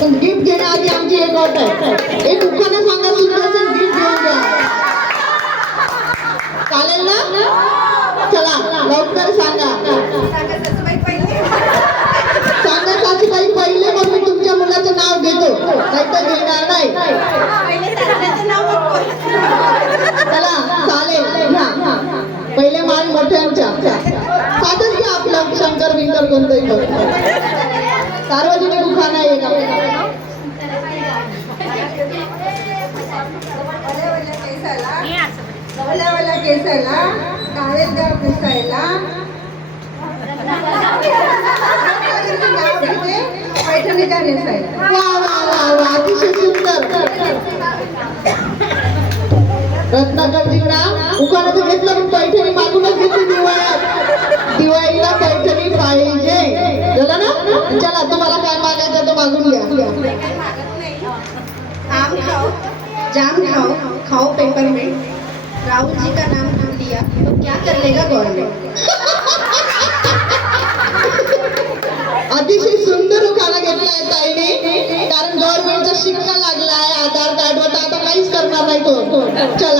पण गिफ्ट घेण्याआधी आमची एक अट आहे, एक उखाणा सांगा सुंदर गिफ्ट घेऊन द्या. चालेल ना? चला लवकर सांगा. सांगा सासूबाई पहिले, मग मी तुमच्या मुलाचं नाव घेतो, नाही तर घेणार नाही. चला चालेल घ्या. पहिले मान मोठ्यांच्या. साधच घ्या आपलं शंकर बिंकर कोणतंही करून. सार्वजनिक उखाणा आहे का? वल्या केसाला काळेगार दिसायला पैठणीचा नेसायला. वा वा वा वा, अतिशय सुंदर. रत्नाकर जिंगडा उखाणाचं घेतलं, पण पैठणी मागूनच घेतली. दिवाळीला पैठणी पाहिजे. झालं ना? चला तुम्हाला काय मागायचं तो मागून घ्या. आम खाओ जाम खाओ, खाओ पेपरमेंट, राहुल जी का नाम नाम लिया तो क्या कर लेगा गवर्नमेंट. अतिशय सुंदर उखाणा घेतलाय ताईने, कारण गव्हर्नमेंटचा शिक्का लागलाय आधार कार्डवर, आता काहीच करणार नाही तो. चला.